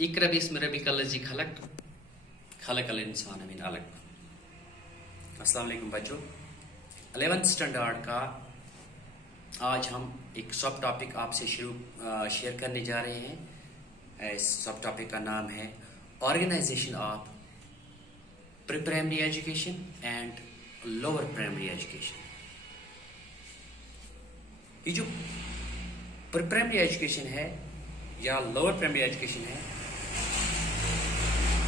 इकरा बिस्म रब्बिकल्लज़ी खलक खलकल इंसान मिन अलक। अस्सलाम वालेकुम बच्चों, 11th स्टैंडर्ड का आज हम एक सब टॉपिक आपसे शेयर करने जा रहे हैं। इस सब टॉपिक का नाम है organisation of pre primary education and lower primary education. ये जो प्री प्राइमरी एजुकेशन है या लोअर प्राइमरी एजुकेशन है,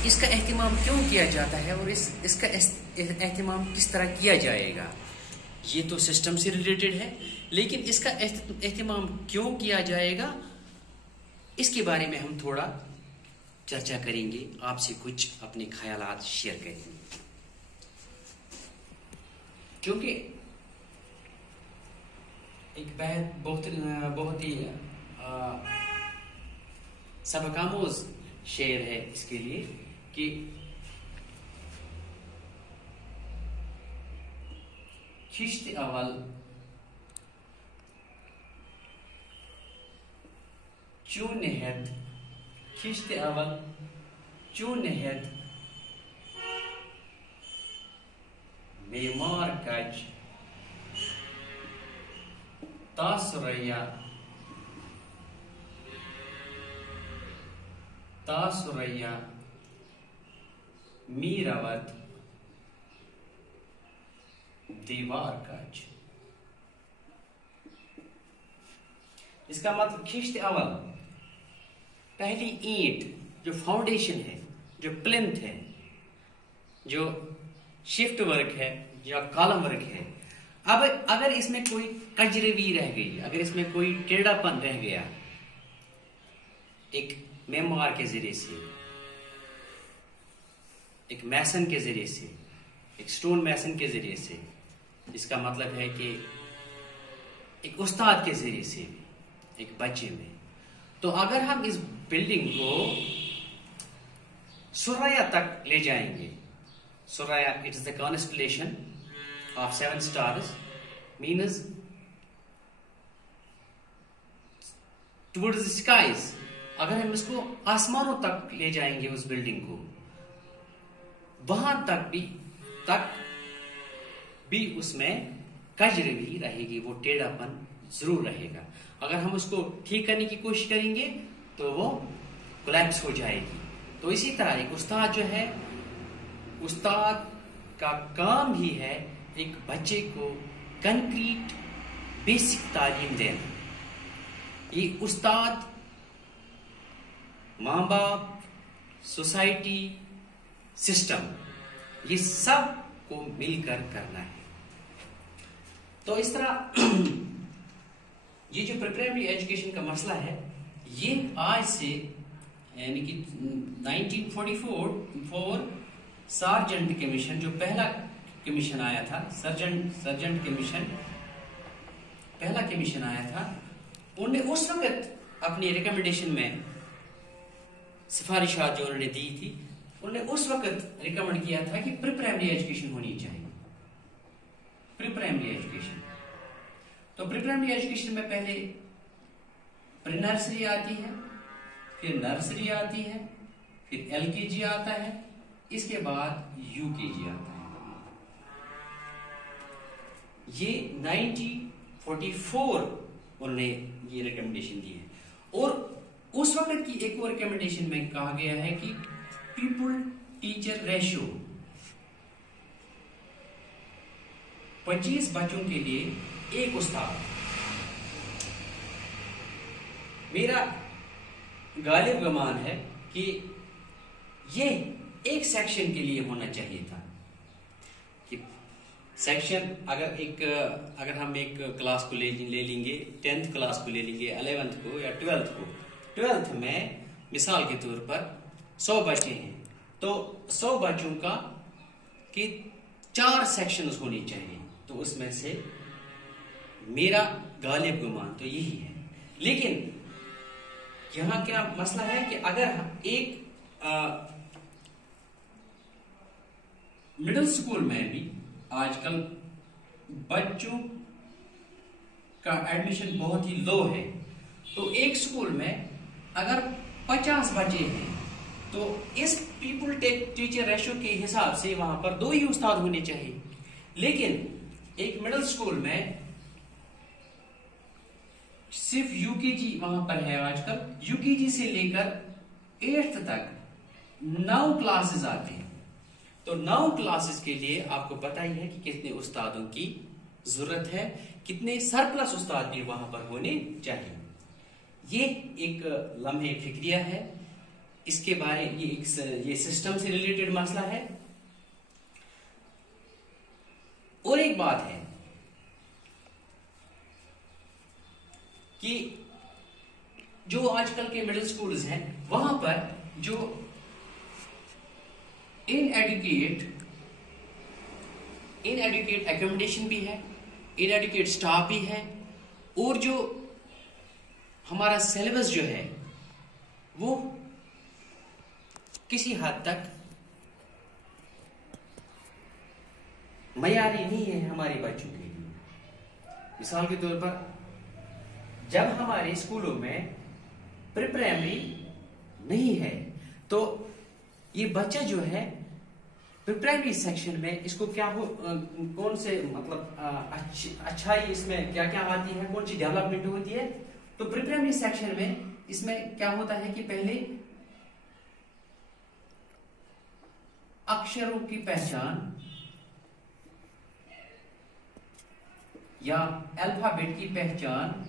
इसका एहतमाम क्यों किया जाता है और इसका एहतमाम किस तरह किया जाएगा, ये तो सिस्टम से रिलेटेड है, लेकिन इसका एहतमाम क्यों किया जाएगा इसके बारे में हम थोड़ा चर्चा करेंगे, आपसे कुछ अपने ख्यालात शेयर करेंगे। क्योंकि एक बहुत ही सबक आमोज शेर है इसके लिए कि खिश्त अवल चू नहद खिश्त अवल चू नहद मेमार कज तासुरैया तासुरैया मीरावत दीवार काज। इसका मतलब खिश्त अवल पहली ईंट, जो फाउंडेशन है, जो प्लिंथ है, जो शिफ्ट वर्क है या कॉलम वर्क है। अब अगर इसमें कोई कजरवी रह गई, अगर इसमें कोई टेढ़ापन रह गया, एक मेमार के जरिए से, एक मैसन के जरिए से, एक स्टोन मैसन के जरिए से, इसका मतलब है कि एक उस्ताद के जरिए से एक बच्चे में, तो अगर हम इस बिल्डिंग को सुरैया तक ले जाएंगे, Suraiya it is the constellation of 7 stars, means towards the skies, अगर हम इसको आसमानों तक ले जाएंगे उस बिल्डिंग को, वहां तक भी उसमें कजरवी रहेगी, वो टेढ़ापन जरूर रहेगा। अगर हम उसको ठीक करने की कोशिश करेंगे तो वो कोलैप्स हो जाएगी। तो इसी तरह एक उस्ताद जो है, उस्ताद का काम ही है एक बच्चे को कंक्रीट बेसिक तालीम देना। ये उस्ताद, माँ बाप, सोसाइटी, सिस्टम, ये सब को मिलकर करना है। तो इस तरह ये जो प्री प्राइमरी एजुकेशन का मसला है, ये आज से यानी कि 1944 सार्जेंट कमीशन, जो पहला कमीशन आया था, सर्जेंट कमीशन, पहला कमीशन आया था, उन्होंने उस वक्त अपनी रिकमेंडेशन में सिफारिशात जो उन्होंने दी थी, उन्होंने उस वक्त रिकमेंड किया था कि प्री प्राइमरी एजुकेशन होनी चाहिए। प्री प्राइमरी एजुकेशन, तो प्री प्राइमरी एजुकेशन में पहले प्री नर्सरी आती है, फिर नर्सरी आती है, फिर LKG आता है, इसके बाद UKG आता है। ये 1944 उन्होंने ये रिकमेंडेशन दी है। और उस वक्त की एक और रिकमेंडेशन में कहा गया है कि पीपल टीचर रेशियो 25 बच्चों के लिए एक उस्ताद। मेरा गालिब गुमान है कि ये एक सेक्शन के लिए होना चाहिए था कि सेक्शन अगर हम एक क्लास को ले लेंगे, 10th क्लास को ले लेंगे, 11th को या 12th को, 12th में मिसाल के तौर पर 100 बच्चे हैं, तो 100 बच्चों का कि 4 सेक्शंस होनी चाहिए। तो उसमें से मेरा गालिब गुमान तो यही है। लेकिन यहां क्या मसला है कि अगर एक मिडिल स्कूल में भी आजकल बच्चों का एडमिशन बहुत ही लो है, तो एक स्कूल में अगर 50 बच्चे हैं तो इस पीपल टीचर रेशियो के हिसाब से वहां पर 2 ही उस्ताद होने चाहिए। लेकिन एक मिडिल स्कूल में सिर्फ यूकेजी वहां पर है आजकल, यूकेजी से लेकर 8th तक 9 क्लासेस आते हैं। तो 9 क्लासेस के लिए आपको पता ही है कि कितने उस्तादों की जरूरत है, कितने सरप्लस उस्ताद भी वहां पर होने चाहिए। ये एक लम्हे फिक्रिया है, इसके बारे ये सिस्टम से रिलेटेड मसला है। और एक बात है कि जो आजकल के मिडिल स्कूल्स हैं वहां पर जो इनएडुकेट एकोमोडेशन भी है, इनएडुकेट स्टाफ भी है, और जो हमारा सिलेबस जो है वो किसी हद तक मयारी नहीं है हमारे बच्चों के लिए। मिसाल के तौर पर जब हमारे स्कूलों में प्री प्राइमरी नहीं है तो ये बच्चा जो है प्री प्राइमरी सेक्शन में इसको क्या हो कौन से मतलब अच्छाई इसमें क्या क्या आती है, कौन सी डेवलपमेंट होती है। तो प्री प्राइमरी सेक्शन में इसमें क्या होता है कि पहले अक्षरों की पहचान या अल्फाबेट की पहचान,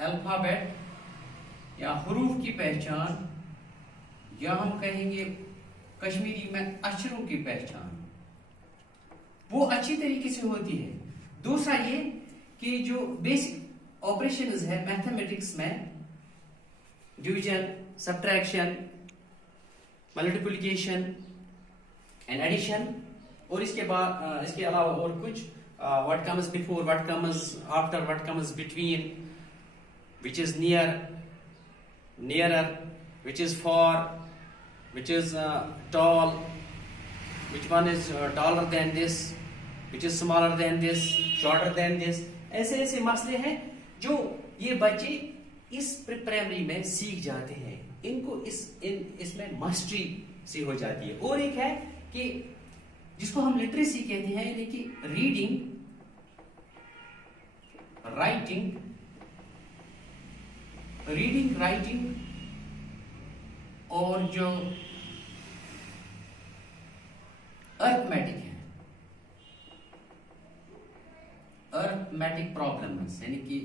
अल्फाबेट या हुरूफ की पहचान, या हम कहेंगे कश्मीरी में अक्षरों की पहचान, वो अच्छी तरीके से होती है। दूसरा ये कि जो बेसिक ऑपरेशंस है मैथमेटिक्स में, division, subtraction, multiplication and addition, और इसके बाद इसके अलावा और कुछ what comes before, what comes after, what comes between, which is near, nearer, which is far, which is tall, which one is taller than this, which is smaller than this, shorter than this. ऐसे ऐसे मसले हैं जो ये बच्चे इस pre primary में सीख जाते हैं, इनको इसमें मास्टरी सी हो जाती है। और एक है कि जिसको हम लिटरेसी कहते हैं, यानी कि रीडिंग, राइटिंग और जो अर्थमेटिक है, अर्थमेटिक प्रॉब्लम्स, यानी कि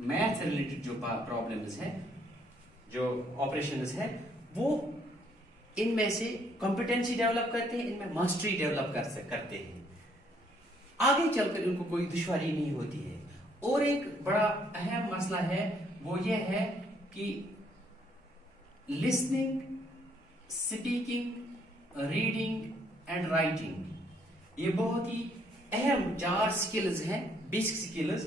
मैथ से रिलेटेड जो प्रॉब्लम्स है, जो ऑपरेशंस है, वो इनमें से कॉम्पिटेंसी डेवलप करते हैं, इनमें मास्टरी डेवलप करते हैं। आगे चलकर इनको कोई दुश्वारी नहीं होती है। और एक बड़ा अहम मसला है वो ये है कि listening, speaking, reading and writing, ये बहुत ही अहम 4 स्किल्स हैं, बेसिक स्किल्स।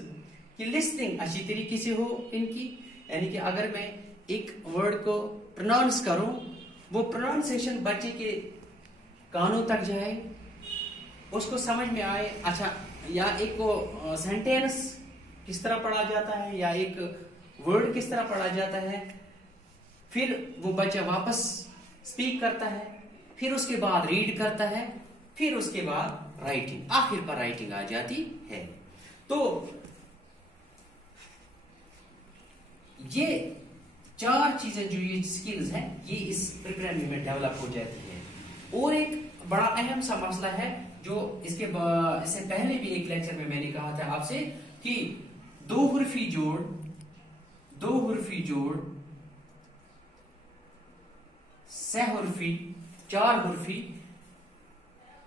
कि लिसनिंग अच्छी तरीके से हो इनकी, यानी कि अगर मैं एक वर्ड को प्रोनाउंस करूं, वो प्रोनाउंसिएशन बच्चे के कानों तक जाए, उसको समझ में आए। अच्छा, या एक को सेंटेंस किस तरह पढ़ा जाता है, या एक वर्ड किस तरह पढ़ा जाता है, फिर वो बच्चा वापस स्पीक करता है, फिर उसके बाद रीड करता है, फिर उसके बाद राइटिंग, आखिर पर राइटिंग आ जाती है। तो ये 4 चीजें जो ये स्किल्स हैं, ये इस प्री प्राइमरी में डेवलप हो जाती है। और एक बड़ा अहम सा मसला है जो इससे पहले भी एक लेक्चर में मैंने कहा था आपसे कि 2 हुर्फी जोड़, 6 हुर्फी, 4 हुर्फी,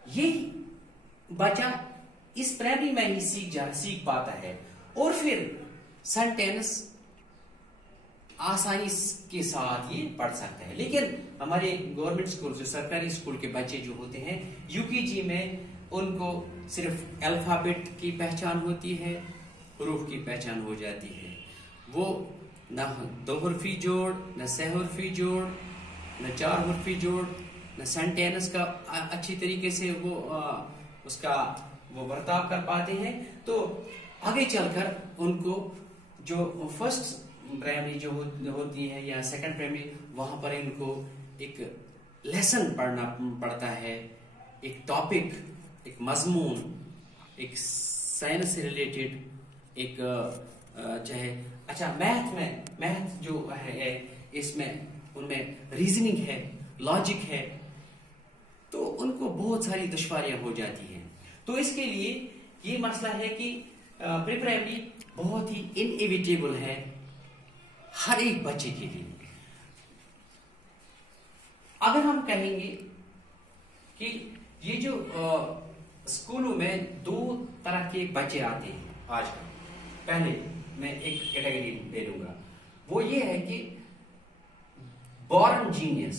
ये बच्चा इस प्राइमरी में ही सीख पाता है, और फिर सेंटेंस आसानी के साथ ये पढ़ सकता है। लेकिन हमारे गवर्नमेंट स्कूल, जो सरकारी स्कूल के बच्चे जो होते हैं, यूकेजी में उनको सिर्फ अल्फाबेट की पहचान होती है, हुरूफ की पहचान हो जाती है। वो न 2 हुर्फी जोड़, न 6 हुर्फी जोड़, न 4 हुर्फी जोड़, न सेंटेंस का अच्छी तरीके से वो उसका वो बर्ताव कर पाते हैं। तो आगे चलकर उनको जो फर्स्ट प्राइमरी जो होती है या सेकंड प्राइमरी, वहां पर इनको एक लेसन पढ़ना पड़ता है, एक टॉपिक, एक मजमून, एक साइंस से रिलेटेड एक चाहे अच्छा मैथ जो है इसमें उनमें रीजनिंग है, लॉजिक है, तो उनको बहुत सारी दुश्वारियां हो जाती हैं। तो इसके लिए ये मसला है कि प्री प्राइमरी बहुत ही इनएविटेबल है हर एक बच्चे के लिए। अगर हम कहेंगे कि ये जो स्कूलों में दो तरह के बच्चे आते हैं आजकल, पहले मैं एक कैटेगरी दे दूंगा, वो ये है कि बॉर्न जीनियस।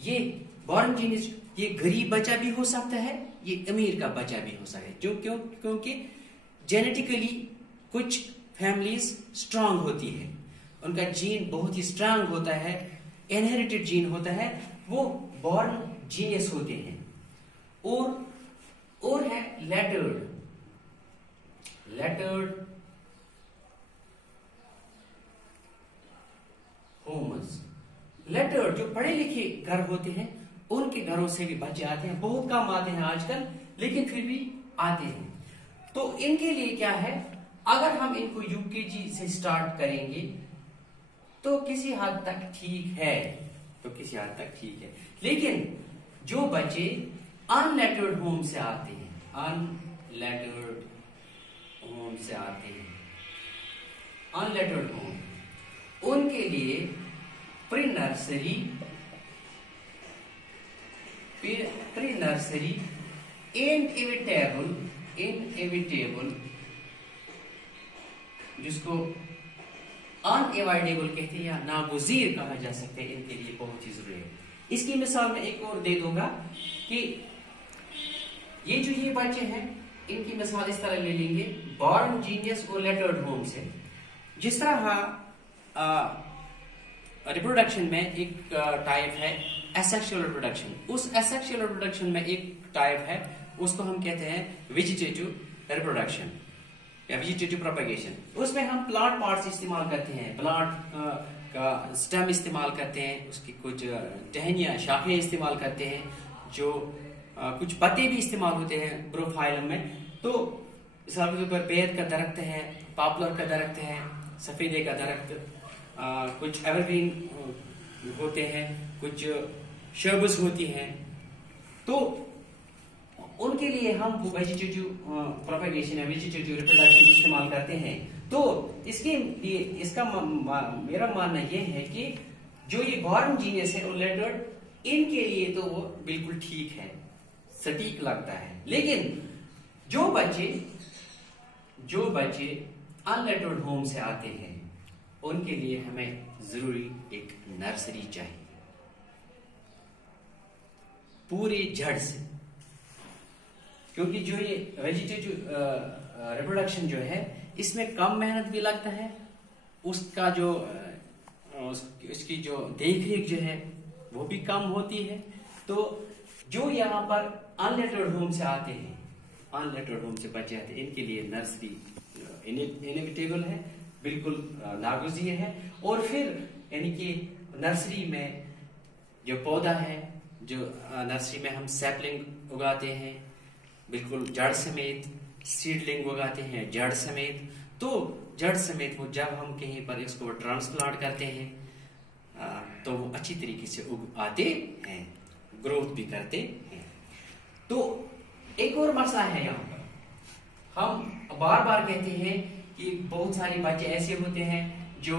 ये बॉर्न जीनियस ये गरीब बच्चा भी हो सकता है, ये अमीर का बच्चा भी हो सकता है। क्योंकि जेनेटिकली कुछ फैमिलीज स्ट्रांग होती है, उनका जीन बहुत ही स्ट्रांग होता है, इनहेरिटेड जीन होता है, वो बॉर्न जीनियस होते हैं। और है लेटर्ड होम्स। लेटर्ड जो पढ़े लिखे घर होते हैं, उनके घरों से भी बच्चे आते हैं, बहुत कम आते हैं आजकल, लेकिन फिर भी आते हैं। तो इनके लिए क्या है, अगर हम इनको यूकेजी से स्टार्ट करेंगे तो किसी हद तक ठीक है, लेकिन जो बच्चे अनलेटर्ड होम से आते हैं, अनलेटर्ड होम, उनके लिए प्री नर्सरी इनएविटेबल, जिसको अनएवॉइडेबल कहते हैं या नागुज़ीर कहा जा सकता है, इनके लिए बहुत ही जरूरी है। इसकी मिसाल मैं एक और दे दूंगा कि ये बच्चे हैं, इनकी मिसाल इस तरह ले लेंगे, बॉर्न जीनियस और लेटर्ड होम से। जिस तरह रिप्रोडक्शन में एक टाइप है एसेक्सुअल रिप्रोडक्शन, उस एसेक्सुअल रिप्रोडक्शन में एक टाइप है, उसको हम कहते हैं वेजिटेटिव रिप्रोडक्शन या वेजिटेटिव प्रोपेगेशन। उसमें हम प्लांट पार्ट्स इस्तेमाल करते हैं, प्लांट का स्टेम इस्तेमाल करते हैं, उसकी कुछ टहनियां, शाखें इस्तेमाल करते हैं, जो कुछ पत्ते भी इस्तेमाल होते हैं प्रोफाइलम में। तो मिसाल के तौर पर बेर का दरख्त है, पॉपुलर का दरख्त है, सफेदे का दरख्त, कुछ एवरग्रीन होते हैं, कुछ शर्बस होती हैं। तो उनके लिए हम वेजिटेटिव प्रोपेगेशन या वेजिटेटिव रिप्रोडक्शन इस्तेमाल करते हैं। तो इसके लिए मेरा मानना यह है कि जो ये बॉर्न जीनियस है और लेटर्ड, इनके लिए तो वो बिल्कुल ठीक है, सटीक लगता है। लेकिन जो बच्चे अनलेटर्ड होम से आते हैं, उनके लिए हमें जरूरी एक नर्सरी चाहिए पूरे जड़ से, क्योंकि जो ये वेजिटेटिव रिप्रोडक्शन जो है, इसमें कम मेहनत भी लगता है, उसका जो उसकी जो देखरेख जो है वो भी कम होती है। तो जो यहाँ पर अनलेटर्ड होम से आते हैं, अनलेटर्ड होम से बच्चे आते हैं, इनके लिए नर्सरी इनएविटेबल है, बिल्कुल नागुज़ीर है। और फिर यानी कि नर्सरी में जो पौधा है, जो नर्सरी में हम सैपलिंग उगाते हैं, बिल्कुल जड़ समेत, सीडलिंग उगाते हैं जड़ समेत। तो जड़ समेत वो जब हम कहीं पर इसको ट्रांसप्लांट करते हैं तो वो अच्छी तरीके से उग आते हैं, ग्रोथ भी करते हैं। तो एक और मसला है यहाँ पर, हम बार बार कहते हैं कि बहुत सारे बच्चे ऐसे होते हैं जो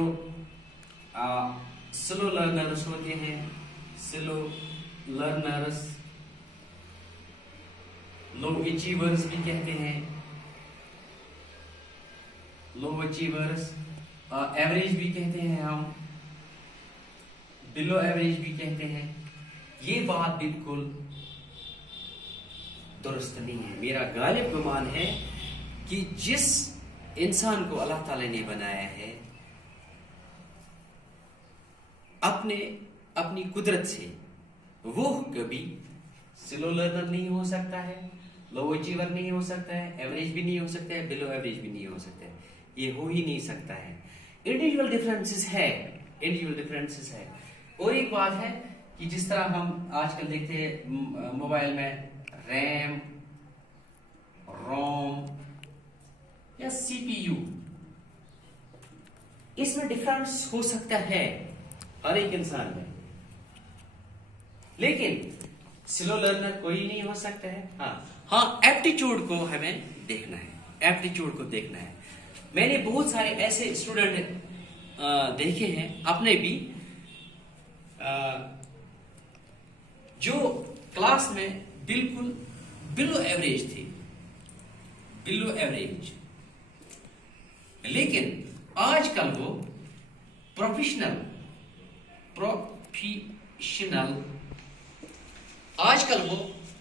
स्लो लर्नर्स होते हैं, लो अचीवर्स भी कहते हैं, लो अचीवर्स, एवरेज भी कहते हैं हम, बिलो एवरेज भी कहते हैं। ये बात बिल्कुल दुरुस्त नहीं है। मेरा गालिब गुमान है कि जिस इंसान को अल्लाह ताला ने बनाया है, अपनी कुदरत से, वो कभी स्लो लर्नर नहीं हो सकता है, लो अचीवर नहीं हो सकता है, एवरेज भी नहीं हो सकता है, बिलो एवरेज भी नहीं हो सकता है, ये हो ही नहीं सकता है। इंडिविजुअल डिफरेंसेस है, इंडिविजुअल डिफरेंसेस है। और एक बात है कि जिस तरह हम आजकल देखते हैं मोबाइल में रैम, रोम या सीपीयू, इसमें डिफरेंस हो सकता है हर एक इंसान में, लेकिन स्लो लर्नर कोई नहीं हो सकता है। हाँ, एप्टीट्यूड को हमें देखना है, एप्टीट्यूड को देखना है। मैंने बहुत सारे ऐसे स्टूडेंट देखे हैं अपने भी, जो क्लास में बिल्कुल बिलो एवरेज थे, बिलो एवरेज, लेकिन आजकल वो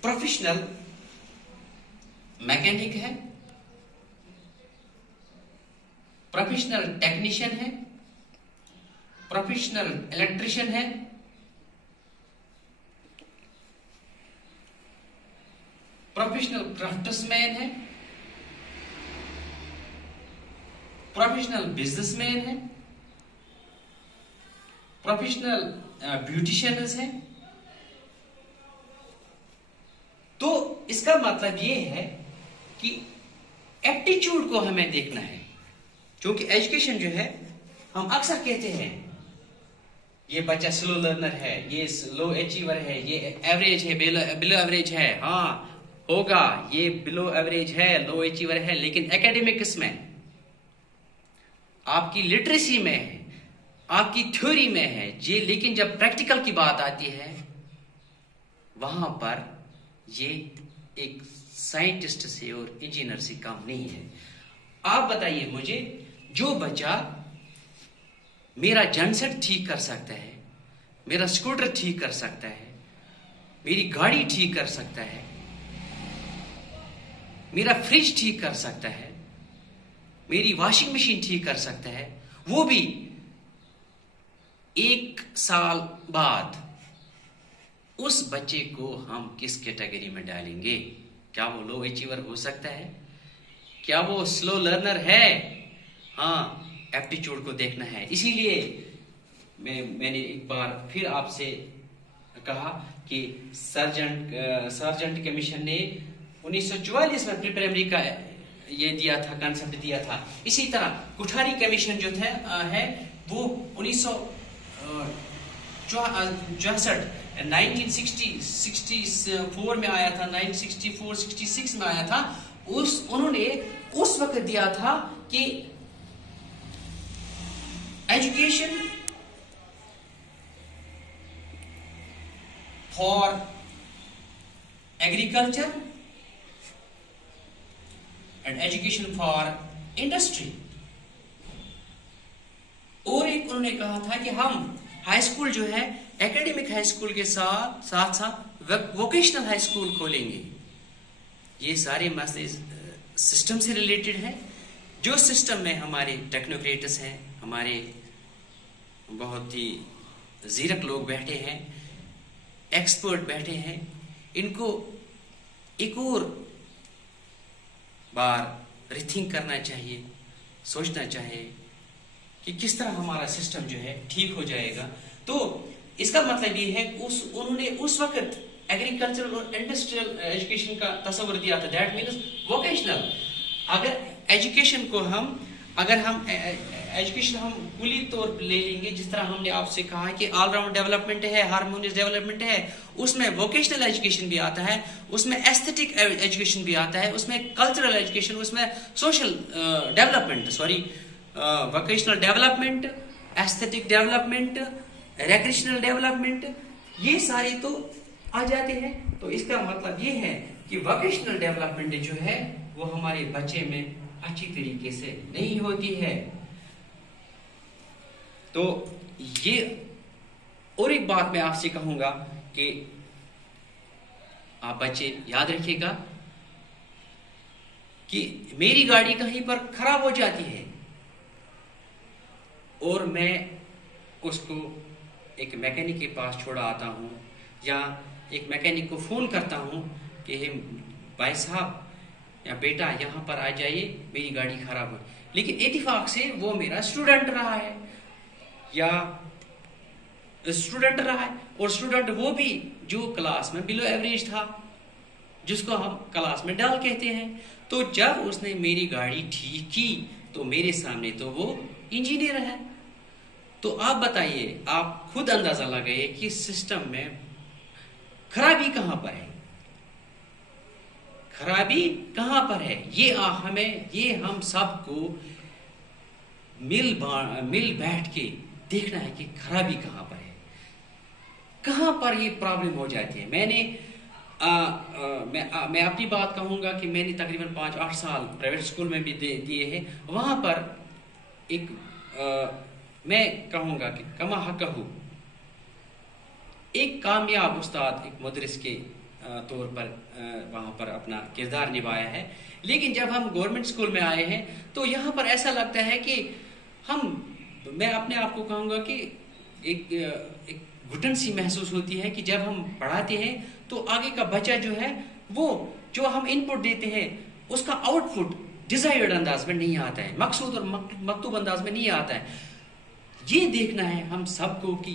प्रोफेशनल मैकेनिक है, प्रोफेशनल टेक्नीशियन है, प्रोफेशनल इलेक्ट्रिशियन है, प्रोफेशनल क्राफ्ट्समैन है, प्रोफेशनल बिजनेसमैन है, प्रोफेशनल ब्यूटिशियंस है। तो इसका मतलब ये है कि एप्टीट्यूड को हमें देखना है, क्योंकि एजुकेशन जो है, हम अक्सर कहते हैं ये बच्चा स्लो लर्नर है, ये लो अचीवर है, ये एवरेज है, बिलो एवरेज है। हाँ होगा, ये बिलो एवरेज है, लो अचीवर है, लेकिन एकेडमिक्स में, आपकी लिटरेसी में है, आपकी थ्योरी में है ये, लेकिन जब प्रैक्टिकल की बात आती है वहां पर ये एक साइंटिस्ट से और इंजीनियर से कम नहीं है। आप बताइए मुझे, जो बच्चा मेरा जनसेट ठीक कर सकता है, मेरा स्कूटर ठीक कर सकता है, मेरी गाड़ी ठीक कर सकता है, मेरा फ्रिज ठीक कर सकता है, मेरी वॉशिंग मशीन ठीक कर सकता है, वो भी 1 साल बाद उस बच्चे को हम किस कैटेगरी में डालेंगे? क्या वो लो अचीवर हो सकता है? क्या वो स्लो लर्नर है? हाँ, एप्टीट्यूड को देखना है। इसीलिए मैंने एक बार फिर आपसे कहा कि सार्जेंट कमीशन ने 1944 में प्री प्राइमरी का ये दिया था, कंसेप्ट दिया था। इसी तरह कोठारी कमीशन जो है वो 1964 1964 में आया था, 1964-66 में आया था। उन्होंने उस वक्त दिया था कि education for agriculture and education for industry. और एक उन्होंने कहा था कि हम हाई स्कूल जो है, एकेडमिक हाई स्कूल के साथ साथ वोकेशनल हाई स्कूल खोलेंगे। ये सारे मसले सिस्टम से रिलेटेड है। जो सिस्टम में हमारे टेक्नोक्रेट्स हैं, हमारे बहुत ही जीरक लोग बैठे हैं, एक्सपर्ट बैठे हैं, इनको एक और बार रिथिंक करना चाहिए, सोचना चाहिए कि किस तरह हमारा सिस्टम जो है ठीक हो जाएगा। तो इसका मतलब ये है उन्होंने उस वक्त एग्रीकल्चरल और इंडस्ट्रियल एजुकेशन का तस्वर दिया था, दैट मीन्स वोकेशनल। अगर हम एजुकेशन हम कुली तौर पर ले लेंगे, जिस तरह हमने आपसे कहा कि ऑलराउंड डेवलपमेंट है, हार्मोनियस डेवलपमेंट है, उसमें वोकेशनल एजुकेशन भी आता है, उसमें एस्थेटिक एजुकेशन भी आता है, उसमें कल्चरल एजुकेशन, उसमें social development, vocational development, aesthetic development, recreational development, ये सारे तो आ जाते हैं। तो इसका मतलब ये है कि वोकेशनल डेवलपमेंट जो है वो हमारे बच्चे में अच्छी तरीके से नहीं होती है। तो ये और एक बात मैं आपसे कहूंगा कि आप बच्चे याद रखिएगा कि मेरी गाड़ी कहीं पर खराब हो जाती है और मैं उसको एक मैकेनिक के पास छोड़ा आता हूं, या एक मैकेनिक को फोन करता हूं कि भाई साहब या बेटा यहाँ पर आ जाइए, मेरी गाड़ी खराब हो। लेकिन इत्तेफाक से वो मेरा स्टूडेंट रहा है, या स्टूडेंट रहा है, और स्टूडेंट वो भी जो क्लास में बिलो एवरेज था, जिसको हम क्लास में डाल कहते हैं। तो जब उसने मेरी गाड़ी ठीक की तो मेरे सामने तो वो इंजीनियर है। तो आप बताइए, आप खुद अंदाजा लगाइए कि सिस्टम में खराबी कहां पर है, खराबी कहां पर है। ये हम सबको मिल बैठ के देखना है कि खराबी कहां पर है, कहां पर ये प्रॉब्लम हो जाती है। मैं अपनी बात कहूंगा कि मैंने तकरीबन 5-8 साल प्राइवेट स्कूल में भी दिए हैं। वहां पर मैं कहूंगा कि कमा हकहू एक कामयाब उस्ताद, एक मुदरिस के तौर पर वहां पर अपना किरदार निभाया है। लेकिन जब हम गवर्नमेंट स्कूल में आए हैं तो यहाँ पर ऐसा लगता है कि मैं अपने आप को कहूँगा कि एक घुटन सी महसूस होती है कि जब हम पढ़ाते हैं तो आगे का बच्चा जो है, वो जो हम इनपुट देते हैं उसका आउटपुट डिजायर्ड अंदाज में नहीं आता है, मकसूद और मकतूब अंदाज में नहीं आता है। ये देखना है हम सबको कि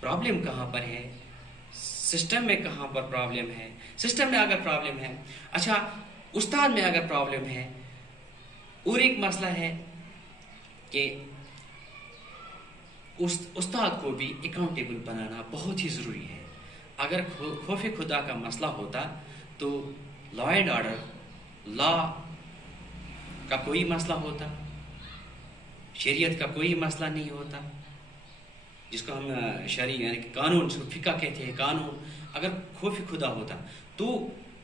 प्रॉब्लम कहाँ पर है, सिस्टम में कहाँ पर प्रॉब्लम है। सिस्टम में अगर प्रॉब्लम है, अच्छा उस्ताद में अगर प्रॉब्लम है, और एक मसला है कि उस्ताद को भी अकाउंटेबल बनाना बहुत ही ज़रूरी है। अगर खौफ खुदा का मसला होता तो लॉ एंड ऑर्डर, लॉ का कोई मसला होता, शरीयत का कोई मसला नहीं होता, जिसको हम शरी यानी कि कानून, जिसको फिका कहते हैं कानून। अगर खौफ खुदा होता तो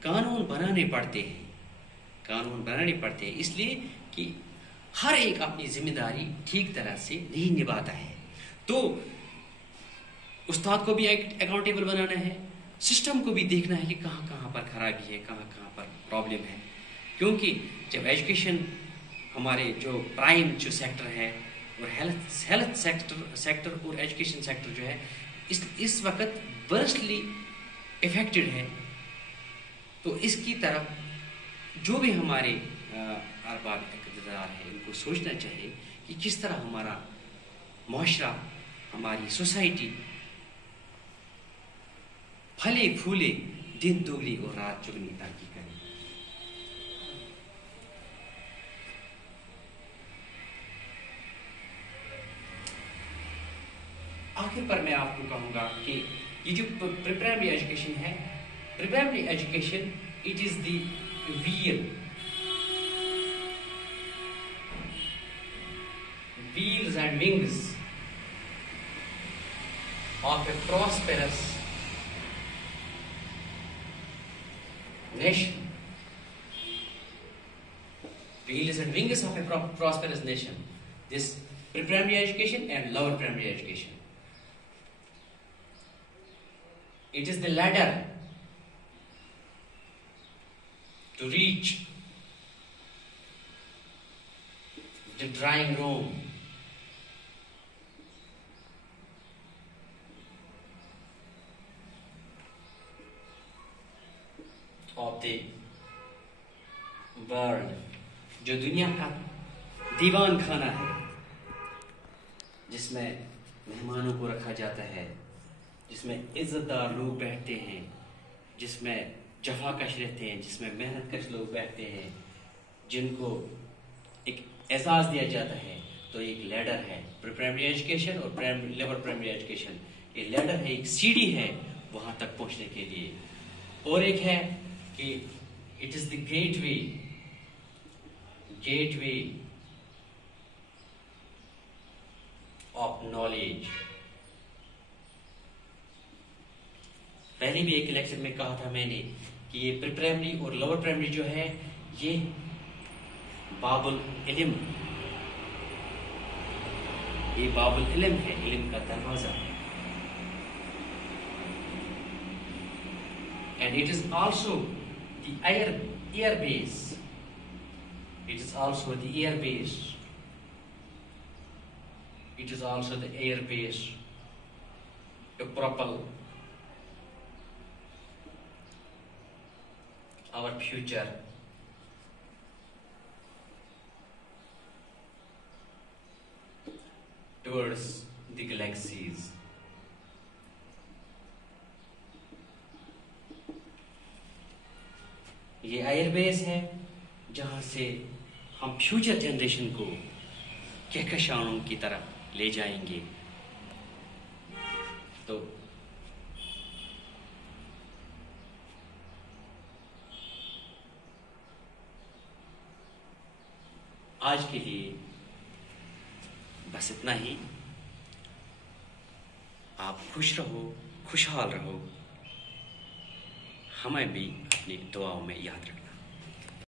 कानून बनाने पड़ते हैं, कानून बनाने पड़ते हैं, इसलिए कि हर एक अपनी जिम्मेदारी ठीक तरह से नहीं निभाता है। तो उस्ताद को भी अकाउंटेबल बनाना है, सिस्टम को भी देखना है कि कहाँ कहाँ पर खराबी है, कहाँ कहाँ पर प्रॉब्लम है। क्योंकि जब एजुकेशन हमारे जो प्राइम जो सेक्टर है, और हेल्थ सेक्टर और एजुकेशन सेक्टर जो है इस वक्त बर्स्टली इफेक्टेड है, तो इसकी तरफ जो भी हमारे अरबाब इक़्तिदार है इनको सोचना चाहिए कि किस तरह हमारा मुआशरा, हमारी सोसाइटी फले फूले, दिन दुगली और रात चुगनी ताकि करें। आखिर पर मैं आपको कहूंगा कि ये जो प्री-प्राइमरी एजुकेशन है, pre-primary education it is the wheels and wings of a prosperous nation. Wheels and wings of a prosperous nation. This pre-primary education and lower primary education. It is the ladder to reach the drawing room. Of the world, जो दुनिया का दीवान खाना है, जिसमें मेहमानों को रखा जाता है, जिसमें इज्जतदार लोग बैठते हैं, जिसमें जफाकश रहते हैं, जिसमें मेहनतकश लोग बैठते हैं, जिनको एक एहसास दिया जाता है। तो एक लैडर है प्री प्राइमरी एजुकेशन और लोअर प्राइमरी एजुकेशन। ये लैडर है, एक सीढ़ी है वहां तक पहुंचने के लिए। और एक है कि it is the gateway of knowledge. पहले भी एक लेक्चर में कहा था मैंने कि ये प्री प्राइमरी और लोअर प्राइमरी जो है, ये बाबुल इल्म, ये बाबुल इल्म है, इल्म का दरवाजा है। And it is also the air base. It is also the air base. It is also the air base to propel our future towards the galaxies. ये एयरबेस है जहां से हम फ्यूचर जनरेशन को कहकशानों की तरफ ले जाएंगे। तो आज के लिए बस इतना ही। आप खुश रहो, खुशहाल रहो, हमें भी अपनी दुआओं में याद रखें।